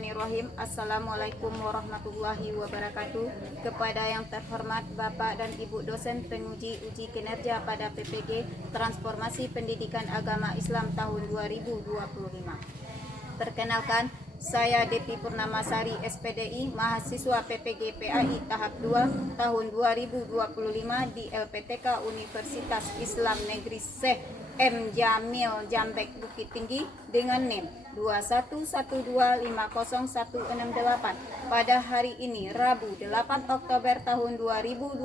Bismillahirrahmanirrahim. Assalamualaikum warahmatullahi wabarakatuh. Kepada yang terhormat Bapak dan Ibu dosen penguji uji kinerja pada PPG Transformasi Pendidikan Agama Islam tahun 2025. Perkenalkan, saya Depi Purnamasari SPDI, mahasiswa PPG PAI tahap 2 tahun 2025 di LPTK Universitas Islam Negeri Syekh M. Jamil Jambek Bukit Tinggi dengan NIM 211250168. Pada hari ini Rabu 8 Oktober tahun 2025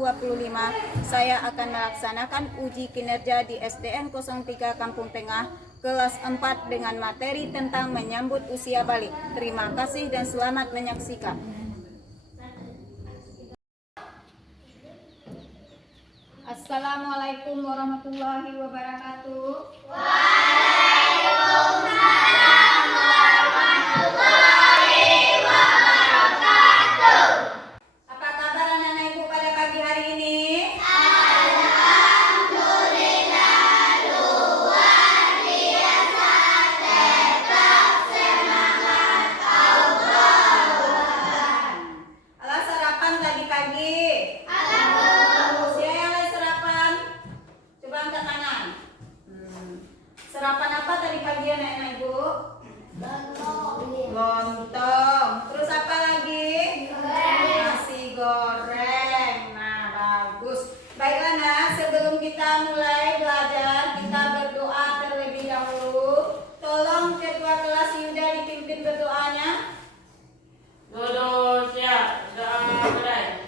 saya akan melaksanakan uji kinerja di SDN 03 Kampung Tengah kelas 4 dengan materi tentang menyambut usia balik. Terima kasih dan selamat menyaksikan. Assalamualaikum warahmatullahi wabarakatuh. Waalaikumsalam warahmatullahi wabarakatuh. Apa kabar anak-anak ibu pada pagi hari ini? Alhamdulillah, luar biasa, tetap semangat Allah. Alah sarapan tadi pagi? Sarapan apa tadi pagi anak-anak ibu? Lontong. Terus apa lagi? Nasi goreng. Nah, bagus. Baiklah nak, sebelum kita mulai belajar, kita berdoa terlebih dahulu. Tolong ketua kelas Yuda dipimpin berdoanya. Dodo siap, doa berai.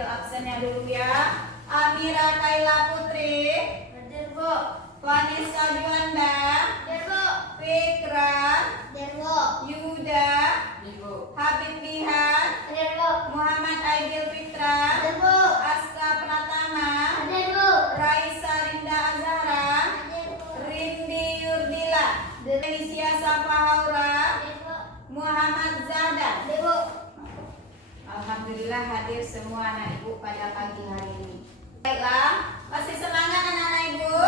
ambil absennya dulu ya. Amira Kaila Putri. Hadir, Bu. Vanessa Juanda. Hadir, Bu. Fikra. Hadir, Bu. Yuda. Ibu. Habib Bihan. Hadir, Bu. Muhammad Aidil Fitra. Hadir, Bu. Aska Pratama. Hadir, Bu. Raisa Rinda Azhara. Hadir, Bu. Rindi Yurdila. Felicia Safa Haura. Hadir, Bu. Muhammad Zahdan. Hadir, Bu. Alhamdulillah hadir semua anak ibu pada pagi hari ini. Baiklah, masih semangat anak-anak ibu?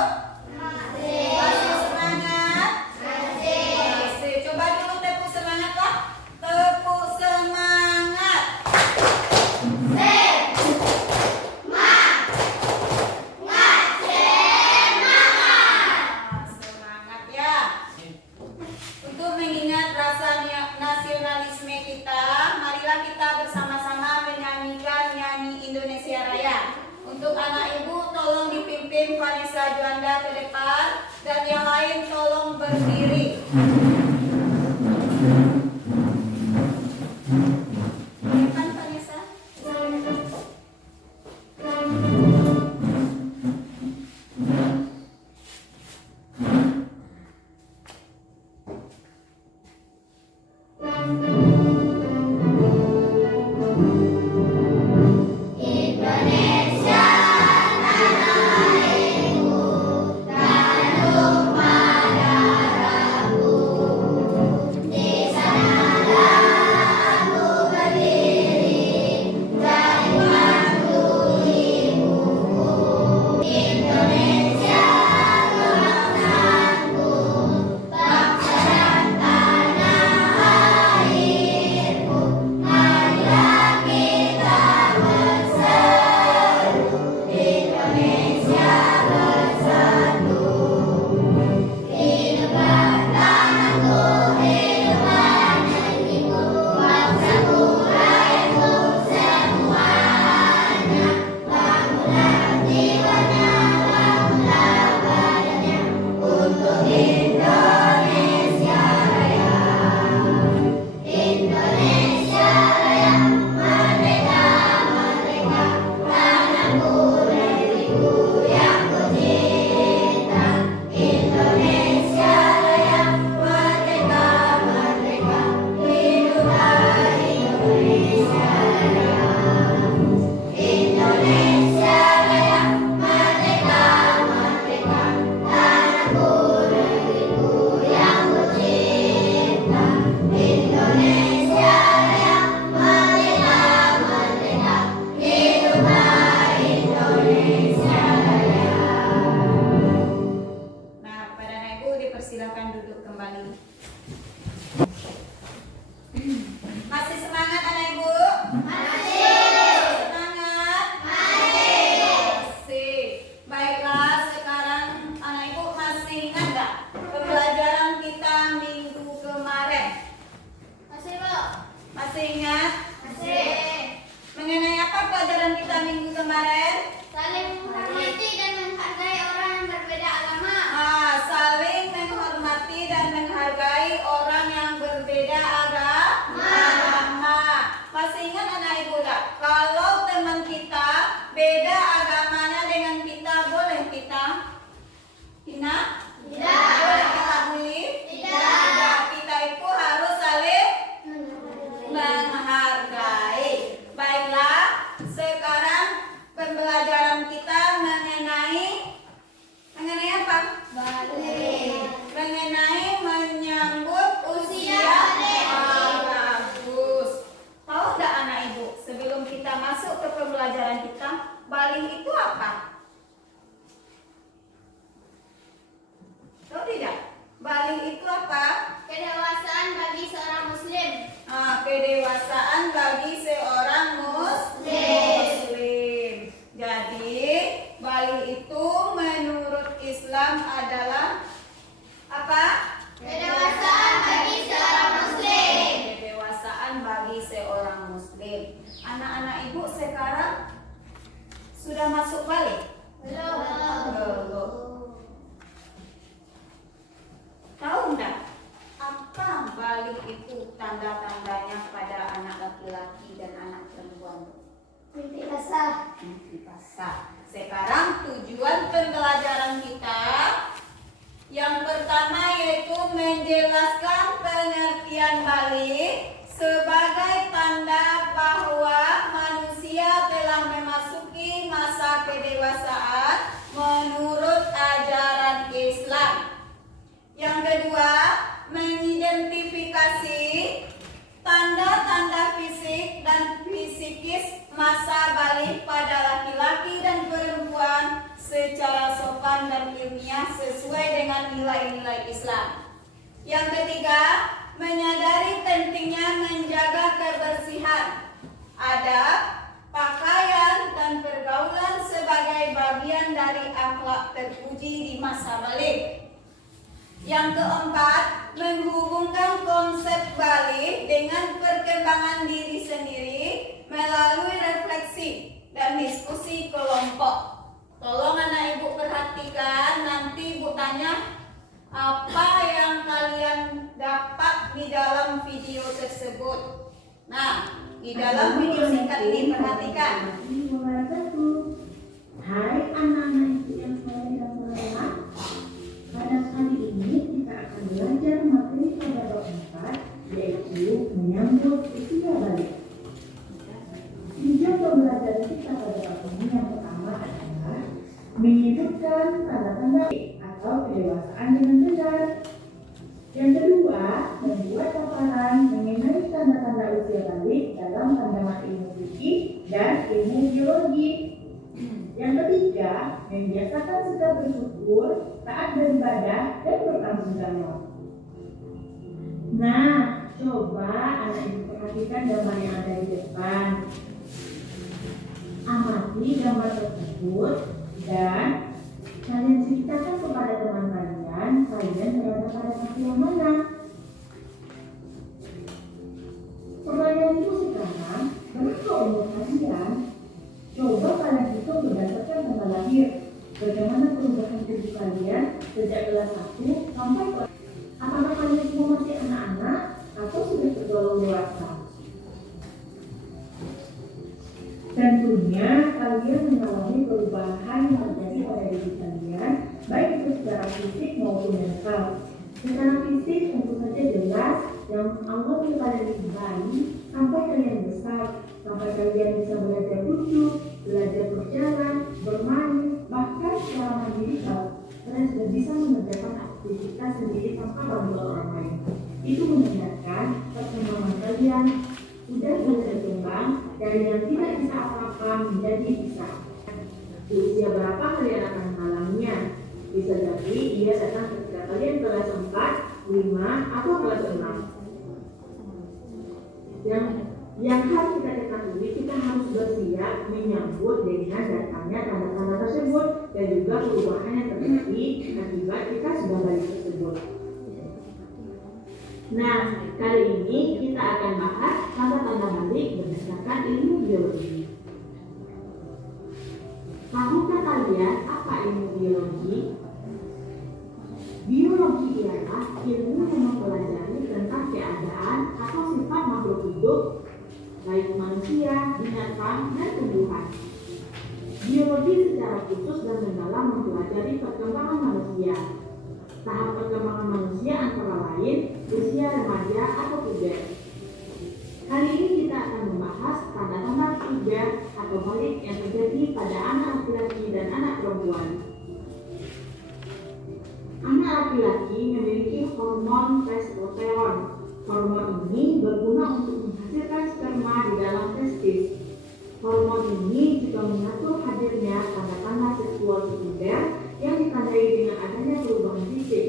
Masih semangat? Masih. Coba dulu tepuk semangat lah. Tepuk semangat. Semangat ya. Untuk mengingat rasa nasionalisme kita, marilah kita bersama-sama menyanyikan nyanyi Indonesia Raya. Untuk anak ibu tolong dipimpin Vanessa Juanda ke depan dan yang lain tolong berdiri. Depan Vanessa. Nah, pada anak ibu dipersilakan duduk kembali. Masih semangat anak ibu? Semangat? Masih. Baiklah, sekarang anak ibu masih ingat gak pembelajaran kita minggu kemarin? Masih, Bu. Masih ingat? Masih. Mengenai apa pelajaran kita minggu kemarin? Saling menghormati dan menghargai orang yang berbeda agama. Saling menghormati dan menghargai orang yang berbeda agama. Masih ingat anak ibu tak? Kalau teman kita beda agamanya dengan kita, boleh kita hina? Tidak. Boleh kita bully? Tidak. Kita itu harus saling menghargai. Baiklah, sekarang pembelajaran kita mengenai apa? Mengenai menyambut usia. Bagus. Tahu nggak anak ibu, sebelum kita masuk ke pembelajaran kita, balik itu apa? Tahu tidak? Balik itu apa? Kedewasaan bagi seorang muslim. Kedewasaan bagi seorang muslim. Jadi, balik itu menurut Islam adalah apa? Kedewasaan bagi seorang muslim. Kedewasaan bagi seorang muslim. Anak-anak ibu sekarang sudah masuk balik? Belum. Tahu enggak? Apa balik itu tanda-tandanya pada anak laki-laki dan anak perempuan? Mimpi basah. Sekarang tujuan pembelajaran kita yang pertama yaitu menjelaskan pengertian balik sebagai tanda bahwa manusia telah memasuki masa kedewasaan menurut ajaran Islam. Yang kedua, mengidentifikasi tanda-tanda fisik dan psikis masa balik pada laki-laki dan perempuan secara sopan dan ilmiah sesuai dengan nilai-nilai Islam. Yang ketiga, menyadari pentingnya menjaga kebersihan, adab, pakaian, dan pergaulan sebagai bagian dari akhlak terpuji di masa balik. Yang keempat, menghubungkan konsep balik dengan perkembangan diri sendiri melalui refleksi dan diskusi kelompok. Tolong anak ibu perhatikan, nanti ibu tanya apa yang kalian dapat di dalam video tersebut. Nah, di dalam video singkat ini perhatikan. Hai anak-anak ibu yang saya hormati. Pada kali ini kita akan belajar materi pada bab 4, yaitu menyambut usia balik. Tujuan pembelajaran kita pada bab ini yang pertama adalah menyebutkan tanda-tanda atau kedewasaan dengan benar. Yang kedua, membuat paparan mengenai tanda-tanda usia balik dalam pandangan ilmu fikih dan ilmu biologi. Yang ketiga, membiasakan sikap bersyukur, taat beribadah, dan bertanggung jawab. Nah, coba anak ibu perhatikan gambar yang ada di depan. Amati gambar tersebut dan kalian ceritakan kepada teman kalian berada pada fase yang mana. Pertanyaan itu sekarang, berapa umur kalian? Coba kalian hitung berdasarkan tanggal lahir. Bagaimana perubahan tubuh kalian sejak kelas 1 sampai kelas. Apakah kalian semua masih anak-anak atau sudah tergolong dewasa? Tentunya kalian mengalami perubahan yang terjadi pada diri kalian, baik itu secara fisik maupun mental. Secara fisik tentu saja jelas yang Allah kalian dari bayi sampai kalian besar, sampai kalian bisa belajar duduk, belajar berjalan, bermain, bahkan secara mandiri kalian sudah bisa mengerjakan aktivitas sendiri tanpa bantuan orang lain. Itu menandakan perkembangan kalian sudah berkembang dari yang tidak bisa apa-apa menjadi bisa. Di usia berapa kalian akan mengalaminya? Bisa jadi ia datang ketika kalian kelas 4, 5, atau kelas 6. Yang harus kita ketahui, kita harus bersiap menyambut dengan datangnya tanda-tanda tersebut dan juga perubahan yang terjadi akibat kita sudah balik tersebut. Nah, kali ini kita akan bahas tanda-tanda balik berdasarkan ilmu biologi. Tahukah kalian apa ilmu biologi? Biologi ialah ilmu yang mempelajari tentang keadaan atau sifat makhluk hidup, baik manusia, binatang, dan tumbuhan. Biologi secara khusus dan mendalam mempelajari perkembangan manusia. Tahap perkembangan manusia antara lain usia remaja atau puber. Kali ini kita akan membahas tanda-tanda puber atau balik yang terjadi pada anak laki-laki dan anak perempuan. Anak laki-laki memiliki hormon testosteron. Hormon ini berguna untuk menghasilkan sperma di dalam testis. Hormon ini juga mengatur hadirnya tanda-tanda seksual sekunder yang ditandai dengan adanya perubahan fisik.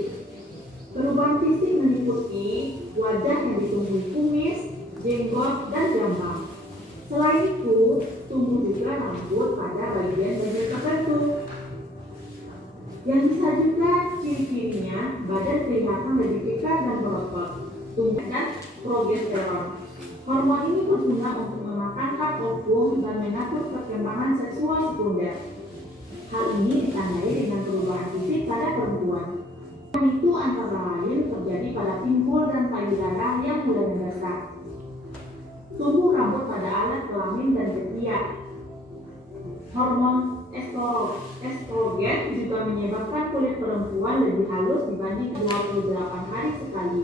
Perubahan fisik meliputi wajah yang ditumbuhi kumis, jenggot, dan jambang. Selain itu, tumbuh juga rambut pada bagian-bagian tertentu. Yang bisa juga ciri-cirinya, badan kelihatan lebih kekar dan berotot. Tumbuhkan progesteron. Hormon ini berguna untuk mematangkan ovum dan mengatur perkembangan seksual sekunder. Hal ini ditandai dengan perubahan fisik pada perempuan. Itu antara lain terjadi pada pinggul dan payudara yang mulai membesar. Tumbuh rambut pada alat kelamin dan ketiak. Hormon estrogen juga menyebabkan kulit perempuan lebih halus dibanding 28 hari sekali.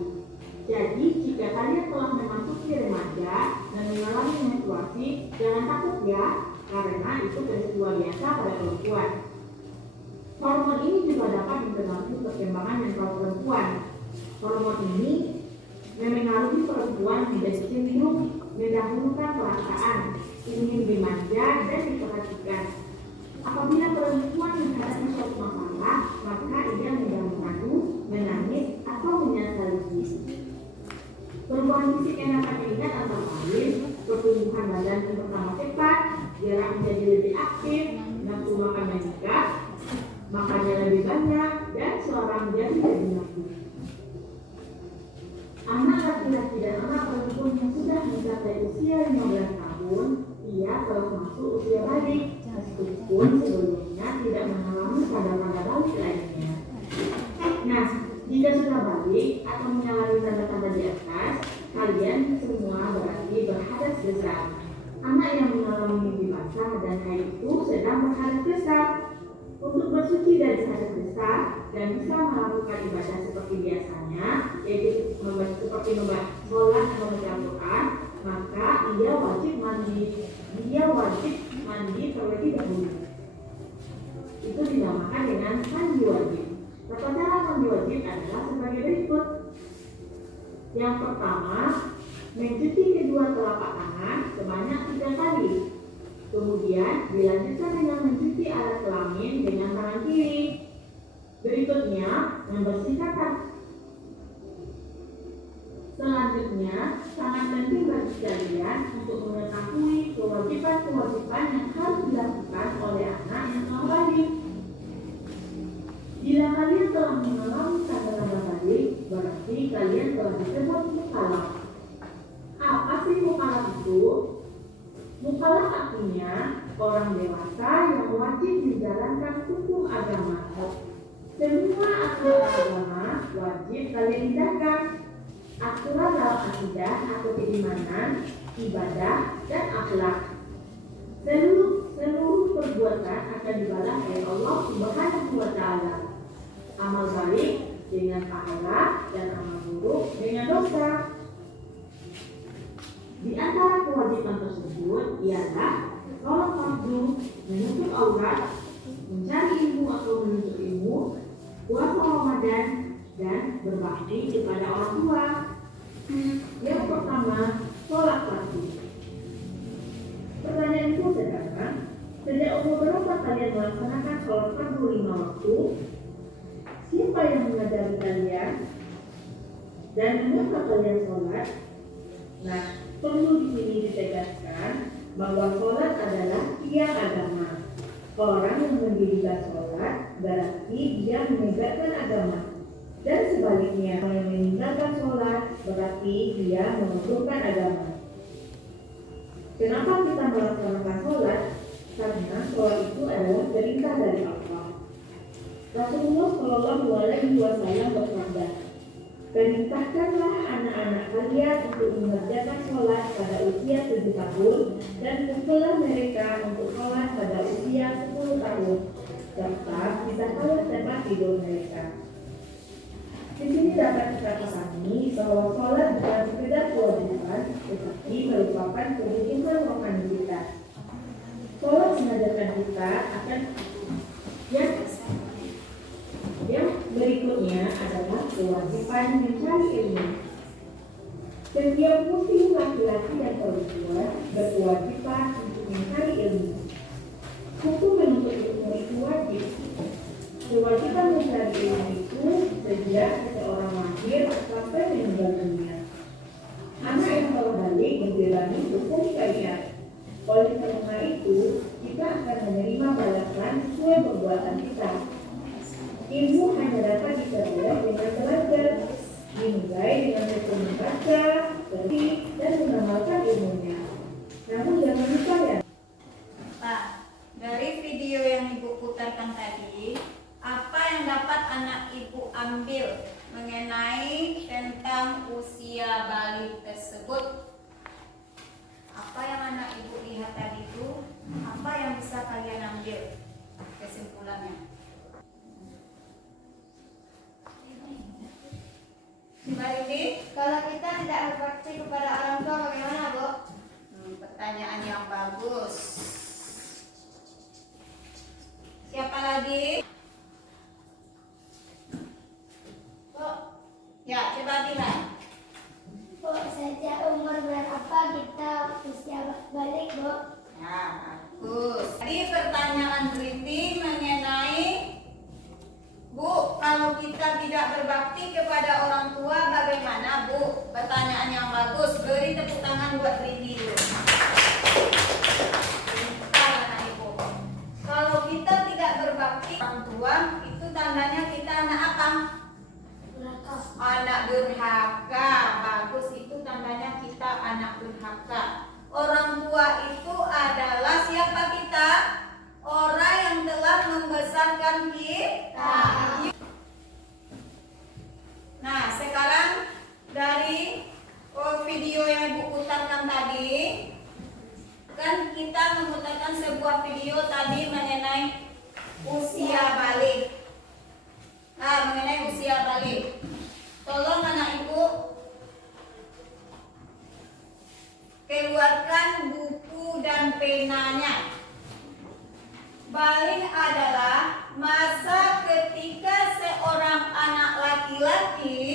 Jadi, jika kalian telah memasuki remaja dan mengalami menstruasi, jangan takut ya, karena itu peristiwa biasa pada perempuan. Hormon ini juga dapat mempengaruhi perkembangan mental perempuan. Hormon ini memengaruhi perempuan menjadi cenderung mendahulukan perasaan, ingin dimanja dan diperhatikan. Apabila perempuan menghadapi suatu masalah, maka ia mudah mengadu, menangis, atau menyesali. Perubahan fisik yang dapat dilihat antara lain pertumbuhan badan yang pertama cepat, gerak menjadi lebih aktif, nafsu makan meningkat, makannya lebih banyak, dan suara menjadi lebih nafsu. Anak laki-laki dan anak perempuan yang sudah mencapai usia 15 tahun, ia telah masuk usia balik, meskipun sebelumnya tidak mengalami tanda-tanda balik lainnya. Nah, jika sudah balik atau mengalami tanda-tanda di atas, kalian semua berarti berhadas besar. Anak yang mengalami mimpi basah dan haid itu sedang berhadas besar. Untuk bersuci dari hadas besar dan bisa melakukan ibadah seperti biasanya, yaitu seperti membaca sholat dan membaca Al-Quran, maka ia wajib mandi terlebih dahulu. Itu dinamakan dengan mandi wajib. Tata cara mandi wajib adalah sebagai berikut. Yang pertama, mencuci kedua telapak tangan sebanyak 3 kali. Kemudian dilanjutkan dengan mencuci alat kelamin dengan tangan kiri. Berikutnya, membersihkan tangan. Selanjutnya, sangat penting bagi kalian untuk mengetahui kewajiban-kewajiban yang harus dilakukan oleh anak yang telah balik. Bila kalian telah mengalami tanda-tanda balik, berarti kalian telah disebut mukallaf. Apa sih mukallaf itu? Mukallaf artinya orang dewasa yang wajib menjalankan hukum agama. Semua aturan agama wajib kalian indahkan. Aturan dalam akidah atau keimanan, ibadah, dan akhlak. Seluruh perbuatan akan dibalas oleh Allah Subhanahu wa Ta'ala. Amal baik dengan pahala dan amal buruk dengan dosa. Di antara kewajiban tersebut ialah sholat fardu, menutup aurat, mencari ilmu atau menuntut ilmu, puasa Ramadan, dan berbakti kepada orang tua. Yang pertama, sholat fardu. Pertanyaan itu sederhana. Sejak umur berapa kalian melaksanakan sholat fardu 5 waktu? Siapa yang mengajari kalian? Dan mengapa kalian sholat? Nah, perlu di sini ditegaskan bahwa sholat adalah tiang agama. Orang yang mendirikan sholat berarti dia menegakkan agama. Dan sebaliknya, orang yang meninggalkan sholat berarti dia menurunkan agama. Kenapa kita melaksanakan sholat? Karena sholat itu adalah perintah dari Allah. Rasulullah Shallallahu Alaihi Wasallam bersabda, perintahkanlah anak-anak kalian untuk mengerjakan sholat pada usia 7 tahun dan pukullah mereka untuk sholat pada usia 10 tahun, serta pisahkanlah tempat tidur mereka. Di sini dapat kita pahami bahwa sholat bukan sekedar kewajiban, tetapi merupakan kebutuhan rohani kita. Sholat mengajarkan kita akan yang berikutnya adalah kewajiban mencari ilmu. Setiap muslim laki-laki dan perempuan berkewajiban untuk mencari ilmu. Hukum menuntut ilmu itu wajib. Kewajiban mencari ilmu itu sejak seseorang lahir sampai meninggal dunia. Anak yang telah balik menjalani hukum syariat. Oleh karena itu, kita akan menerima balasan sesuai perbuatan kita. Ilmu hanya dapat diperoleh dengan belajar, dimulai dengan membaca, berarti, dan mengamalkan ilmunya. Namun jangan lupa ya. Pak, dari video yang Ibu putarkan tadi, apa yang dapat anak Ibu ambil mengenai tentang usia balik tersebut? Apa yang anak Ibu lihat tadi itu? Apa yang bisa kalian Kalau kita tidak berbakti kepada orang tua bagaimana, Bu? Pertanyaan yang bagus. Siapa lagi? Bu, Ya, coba bilang. Bu, sejak umur berapa kita usia balik, Bu? Ya, bagus. Tadi pertanyaan Riti mengenai Bu, kalau kita tidak berbakti kepada orang tua bagaimana, Bu? Pertanyaan yang bagus. Beri tepuk tangan buat Riti dulu. Pintar anak Ibu. Kalau kita tidak berbakti orang tua, itu tandanya kita anak apa? Durhaka. Anak durhaka. Bagus, itu tandanya kita anak durhaka. Orang tua itu adalah siapa kita? Orang yang telah membesarkan kita. Nah, sekarang dari video yang Ibu putarkan tadi, kan kita memutarkan sebuah video tadi mengenai usia balik. Nah, mengenai usia balik. Tolong anak Ibu keluarkan buku dan penanya. Balik adalah masa ketika seorang anak laki-laki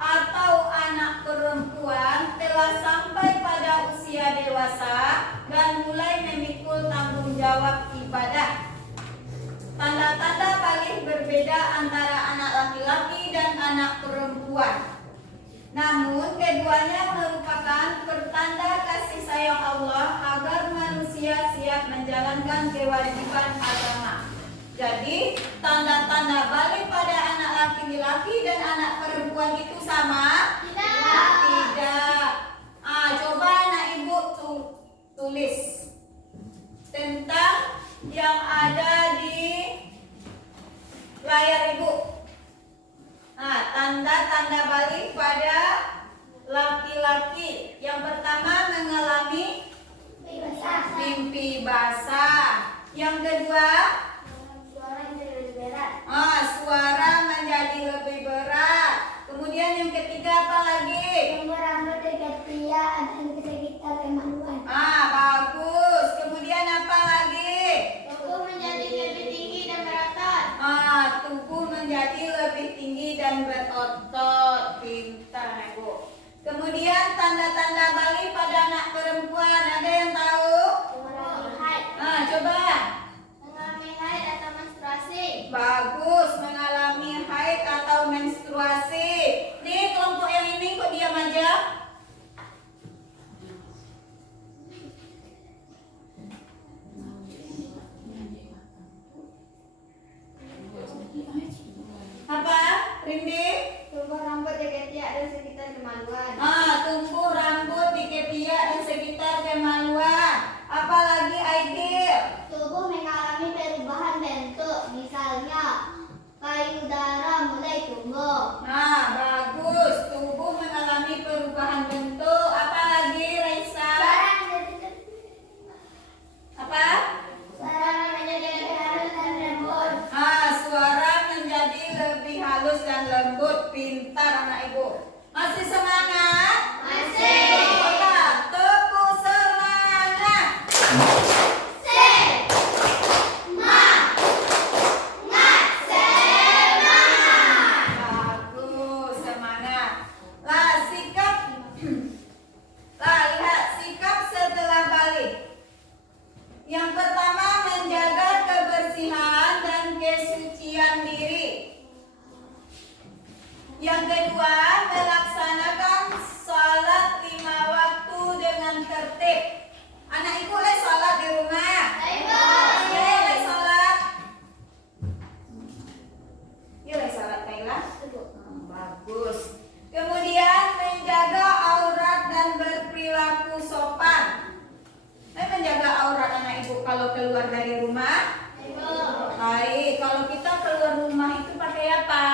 atau anak perempuan telah sampai pada usia dewasa dan mulai memikul tanggung jawab ibadah. Tanda-tanda balik berbeda antara anak laki-laki dan anak perempuan. Namun keduanya merupakan pertanda kasih sayang Allah agar manusia siap menjalankan kewajiban agama. Jadi tanda-tanda balik pada anak laki-laki dan anak perempuan itu sama? Tidak. Coba anak Ibu tulis tentang yang ada di layar Ibu. Nah, tanda-tanda balik pada laki-laki. Yang pertama mengalami mimpi basah. Yang kedua, Suara yang lebih berat. suara menjadi lebih berat. Kemudian yang ketiga apa lagi? Tumbuh rambut di ketiak dan di sekitar kemaluan. Bagus. Kemudian apa lagi? Tubuh menjadi lebih tinggi dan berotot. Tubuh menjadi lebih tinggi dan berotot. Pintar, Bu. Kemudian tanda-tanda balik pada anak perempuan, ada yang tahu? Mengalami haid. Coba. Mengalami haid atau menstruasi. Bagus, mengalami haid atau menstruasi. Nih, kelompok yang ini kok diam aja? Apa? Rindi? Tumbuh rambut di ketiak dan sekitar kemaluan. Tumbuh rambut di ketiak dan sekitar kemaluan. Apalagi Aidil? Tubuh mengalami perubahan bentuk, misalnya payudara mulai tumbuh. Bagus. Tubuh mengalami perubahan bentuk. Apalagi Raisa? Apa? Suara menjadi lebih halus dan lembut. Suara menjadi lebih halus dan lembut. Pintar anak Ibu. Masih semangat? Masih. Coba tepuk semangat. Bagus, semangat. Lihat sikap setelah balik. Yang pertama menjaga kebersihan dan kesucian diri. Yang kedua melaksanakan salat 5 waktu dengan tertib. Anak Ibu les salat di rumah? Les salat. Les salat Kailah? Bagus. Kemudian menjaga aurat dan berperilaku sopan. Menjaga aurat anak Ibu kalau keluar dari rumah? Baik, kalau kita keluar rumah itu pakai apa?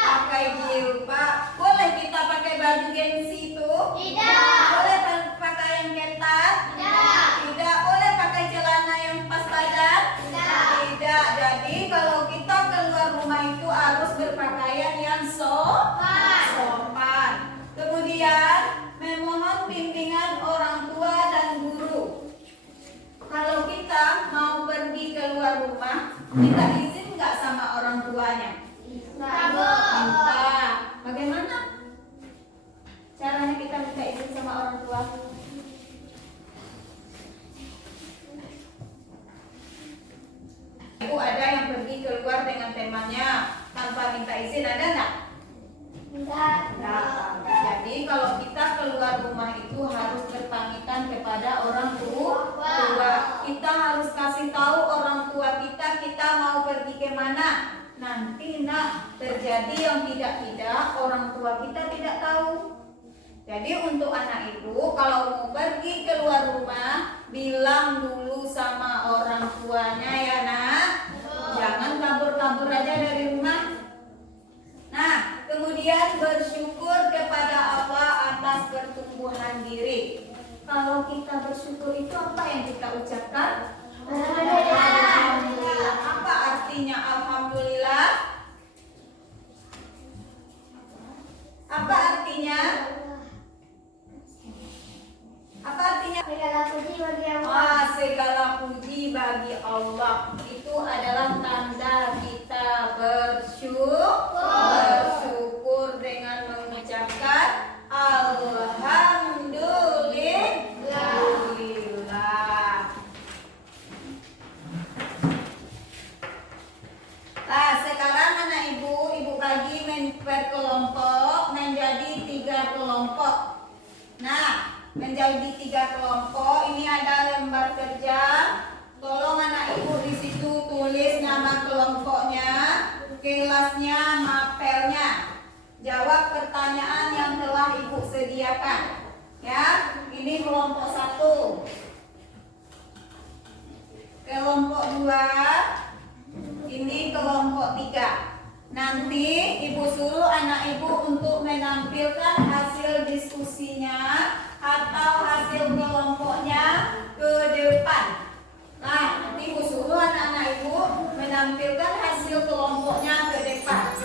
Pakai jilbab. Boleh kita pakai baju gengsi itu? Tidak. Boleh pakai yang ketat? Tidak. Boleh pakai celana yang pas badan? Tidak. Jadi kalau kita keluar rumah itu harus berpakaian yang sopan. Kemudian keluar rumah, minta izin nggak sama orang tuanya? Minta. Bagaimana caranya kita minta izin sama orang tua? Ibu ada yang pergi keluar dengan temannya tanpa minta izin, ada nggak? Enggak. Nah, jadi kalau kita keluar rumah itu harus berpamitan kepada orang tua. Kita harus kasih tahu orang tua kita mau pergi kemana. Nanti nak terjadi yang tidak orang tua kita tidak tahu. Jadi untuk anak ibu kalau mau pergi keluar rumah, bilang dulu sama orang tuanya ya nak. Jangan kabur-kabur aja dari rumah. Nah, kemudian bersyukur kepada Allah atas pertumbuhan diri. Kalau kita bersyukur itu apa yang kita ucapkan? Alhamdulillah. Apa artinya alhamdulillah? Apa artinya? Apa artinya? Segala puji bagi Allah. Segala puji bagi Allah. Itu adalah tanda kita bersyukur dengan mengucapkan alhamdulillah. Nah, sekarang anak ibu bagi berkelompok menjadi 3 kelompok. Nah, menjadi 3 kelompok. Ini ada lembar kerja. Tolong anak ibu di situ tulis nama kelompoknya, kelasnya, mapelnya. Jawab pertanyaan yang telah ibu sediakan. Ya, ini kelompok 1. Kelompok 2. Ini kelompok 3. Nanti ibu suruh anak ibu untuk menampilkan hasil diskusinya atau hasil kelompoknya ke depan. Nah, nanti ibu suruh anak-anak ibu menampilkan hasil kelompoknya ke depan.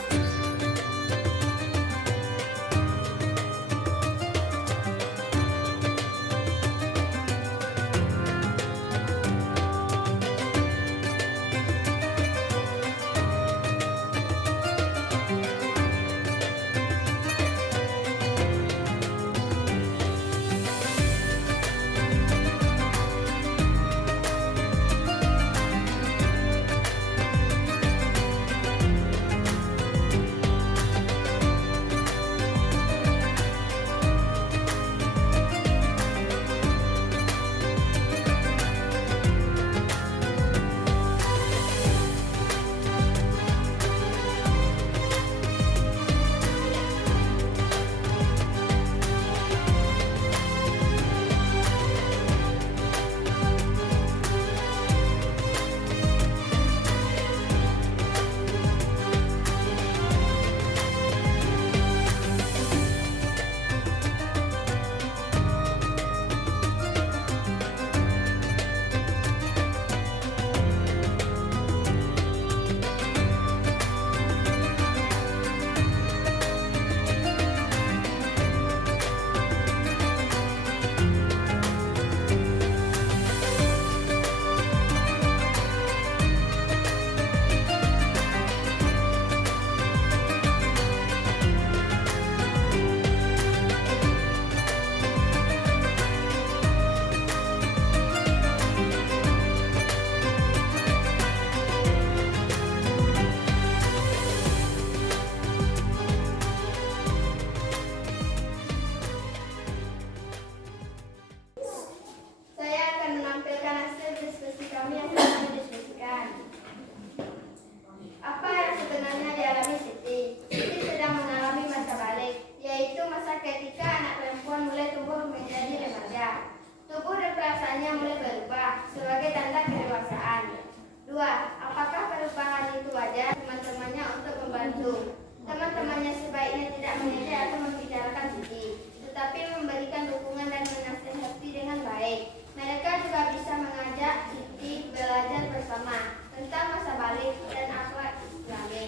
Teman-temannya sebaiknya tidak mengejek atau membicarakan Siti, tetapi memberikan dukungan dan menasihati dengan baik. Mereka juga bisa mengajak Siti belajar bersama tentang masa balik dan akhlak Islami.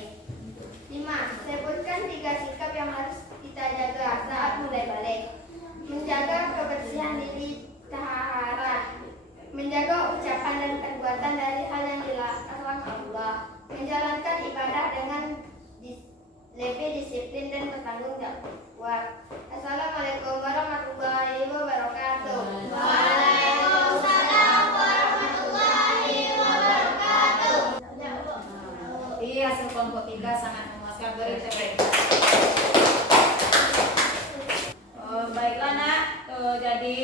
5. Sebutkan 3 sikap yang harus kita jaga saat mulai balik. Menjaga kebersihan diri taharat, menjaga ucapan dan perbuatan dari hal yang hasil kelompok 3 sangat memuaskan. Beri tepuk. Baiklah nak, jadi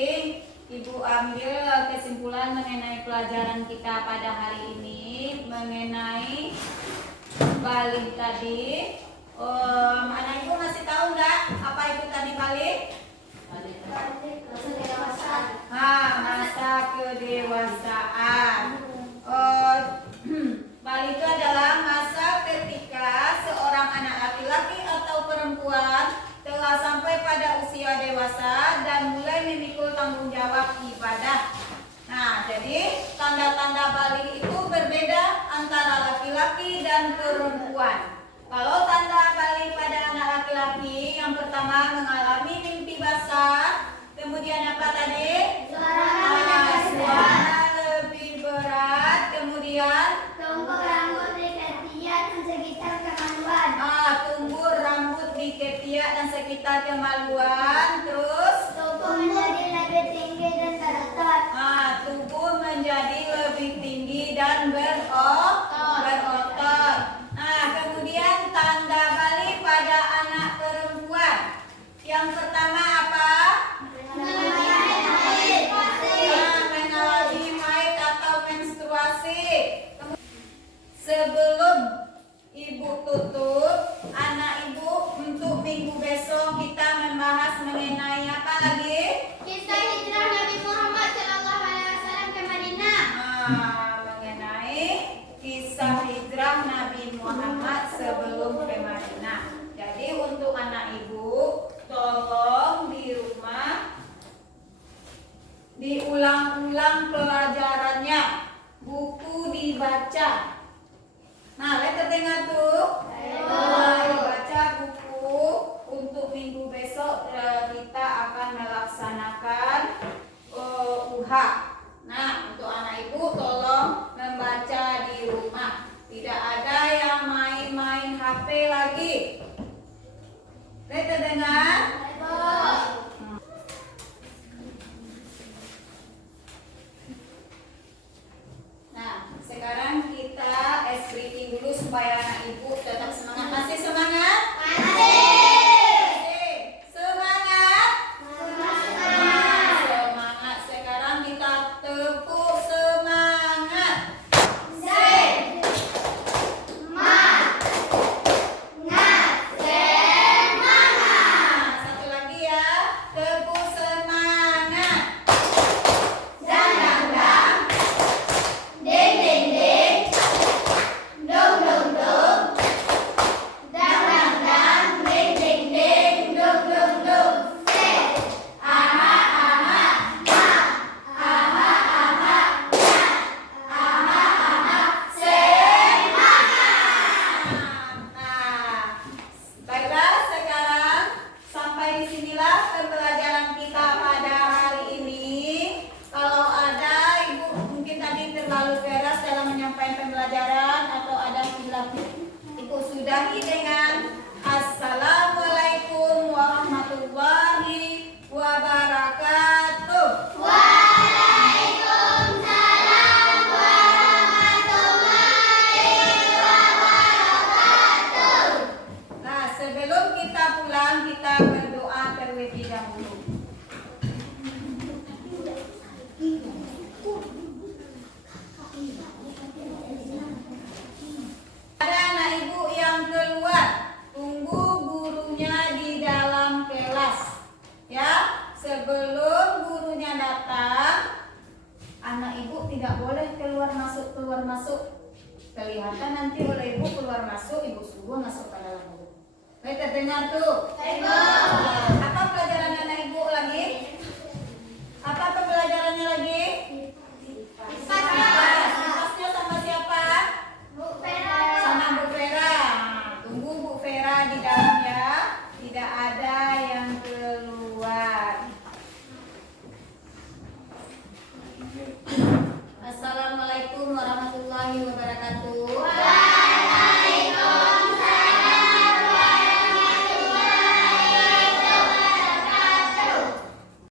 Ibu ambil kesimpulan mengenai pelajaran kita pada hari ini mengenai balik tadi. Anak ibu masih tahu nggak apa itu tadi balik? Masa kedewasaan. Balik itu adalah masa ketika seorang anak laki-laki atau perempuan telah sampai pada usia dewasa dan mulai memikul tanggung jawab ibadah. Nah, jadi tanda-tanda balik itu berbeda antara laki-laki dan perempuan. Kalau tanda balik pada anak laki-laki, yang pertama mengalami mimpi basah, kemudian apa tadi? Suara lebih berat, kemudian Tumbuh rambut di ketiak dan sekitar kemaluan. tumbuh rambut di ketiak dan sekitar kemaluan, terus Tubuh menjadi lebih tinggi dan berotot. tubuh menjadi lebih tinggi dan berotot. Nah, kemudian tanda balik pada anak perempuan. Yang pertama apa? Mengalami haid atau menstruasi. Sebelum ibu tutup, anak ibu untuk minggu besok kita membahas mengenai apa lagi? Kisah hijrah Nabi Muhammad SAW ke Madinah. Mengenai kisah hijrah Nabi Muhammad sebelum ke Madinah. Jadi untuk anak ibu, tolong di rumah diulang-ulang pelajarannya, buku dibaca. Nah, terdengar tuh? Baca buku untuk minggu besok kita akan melaksanakan UHA. Nah, untuk anak ibu tolong membaca di rumah. Tidak ada yang main-main HP lagi. Terdengar? Nah, sekarang kita breaking dulu supaya anak ibu tetap semangat. Masih semangat? Semangat? Semangat. Sekarang kita tepuk semangat. Satu lagi ya. Tepuk semangat. Baiklah, sekarang sampai disinilah pembelajaran kita pada hari ini. Kalau ada ibu mungkin tadi terlalu keras dalam menyampaikan pembelajaran atau ada hilaf, ibu sudahi dengan Assalamualaikum warahmatullahi wabarakatuh. Nah, sebelum kita pulang, kita berdoa terlebih dahulu. Ada anak ibu yang keluar, tunggu gurunya di dalam kelas. Ya, sebelum gurunya datang, anak ibu tidak boleh keluar masuk. Kelihatan nanti oleh ibu keluar masuk, ibu suruh masuk ke dalam buku. Baik, terdengar tuh? Apa pelajaran anak ibu lagi? Apa pembelajarannya lagi? Sipasnya sama siapa? Sama Bu Vera. Tunggu Bu Vera di dalam ya. Tidak ada yang keluar. Assalamualaikum warahmatullahi wabarakatuh.